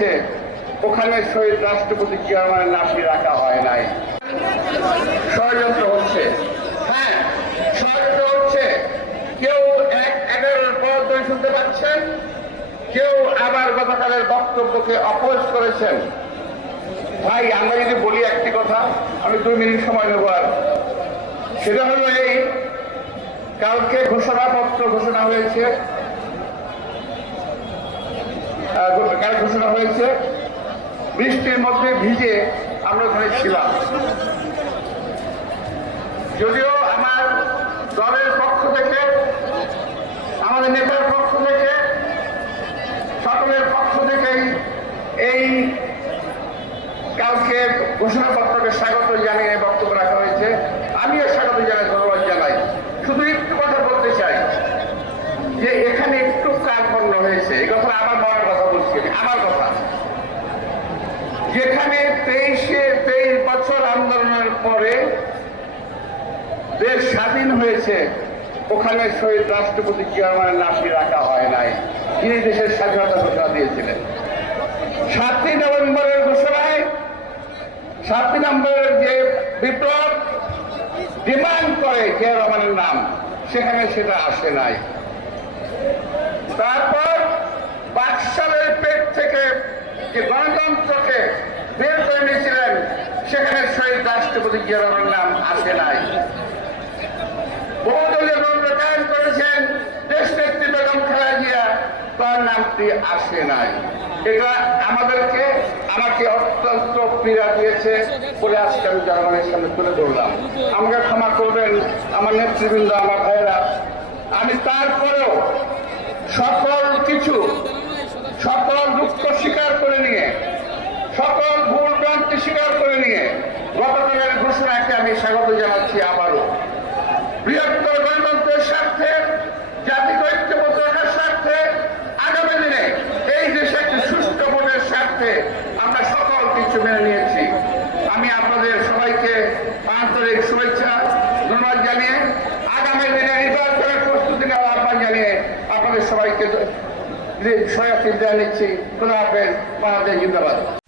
হয়েছে ওখানে শহীদ রাষ্ট্রপতি জিয়া রহমানের নামটি রাখা হয় নাই। ষড়যন্ত্র হচ্ছে, হ্যাঁ ষড়যন্ত্র হচ্ছে। কেউ 11-এর পর ধরে শুনতে পাচ্ছেন, কেউ আবার গতকালের বক্তব্যকে অপোজ করেছেন। ভাই আমরা যদি বলি একটি কথা, আমি 2 মিনিট সময় নেব, আর সেটা হলো এই, কালকে ঘোষণাপত্র ঘোষণা হয়েছে, বৃষ্টির মধ্যে ভিজে আমরা ওখানে ছিলাম। যদিও আমার দলের পক্ষ থেকে, আমাদের নেতার পক্ষ থেকে, সকলের পক্ষ থেকেই এই কালকে ঘোষণাপত্রকে স্বাগত জানিয়ে বক্তব্য রাখা হয়েছে। আমিও স্বাগত জানাই, ধন্যবাদ জানাই। শুধু একটু কথা বলতে চাই যে এখানে একটু কার্পণ্য হয়েছে। এই কথা আমার মনের কথা বলছি, আমার কথা। যেখানে 23 বছর আন্দোলনের পরে দেশ স্বাধীন হয়েছে, ওখানে শহীদ রাষ্ট্রপতি জিয়া রহমানের নামটি রাখা হয় নাই, যিনি দেশের স্বাধীনতা ঘোষণা দিয়েছিলেন। 7ই নভেম্বরের ঘোষণায়, 7ই নভেম্বরের যে বিপ্লব ডিমান্ড করে জিয়া রহমানের নাম, সেখানে সেটা আসে নাই। তারপর বাকশালের পেট থেকে যে গণতন্ত্রকে বের করে নিয়েছিলেন, সেখানে শহীদ রাষ্ট্রপতি জিয়া রহমানের নাম আসে নাই। বহুদলীয় গণতন্ত্র কায়েম করেছেন দেশ নেত্রী বেগম খালেদা জিয়া, তার নামটি আসে নাই। এটা আমাকে অত্যন্ত পীড়া দিয়েছে বলে আজকে আমি জনগণের সামনে তুলে ধরলাম। আমাকে ক্ষমা করবেন আমার নেতৃবৃন্দ, আমার ভাইয়েরা। আমি তারপরেও সকল দুঃখ স্বীকার করে নিয়ে, সকল ভুল ভ্রান্তি স্বীকার করে নিয়ে গতকালের ঘোষণাকে আমি স্বাগত জানাচ্ছি। আবারও বৃহত্তর গণতন্ত্রের স্বার্থে, জাতিক ঐক্যবদ্ধ রাখার স্বার্থে, আগামী দিনে এই দেশে একটি সুষ্ঠু ভোটের স্বার্থে আমরা সকল কিছু মেনে নিয়েছি। আমি আপনাদের সবাইকে আন্তরিক শুভেচ্ছা ধন্যবাদ জানিয়ে, আগামী দিনে নির্বাচনের প্রস্তুতি নেওয়ার আহ্বান জানিয়ে আপনাদের সবাইকে সহায়তা নিচ্ছি। খোদা হাফেজ, বাংলাদেশ জিন্দাবাদ।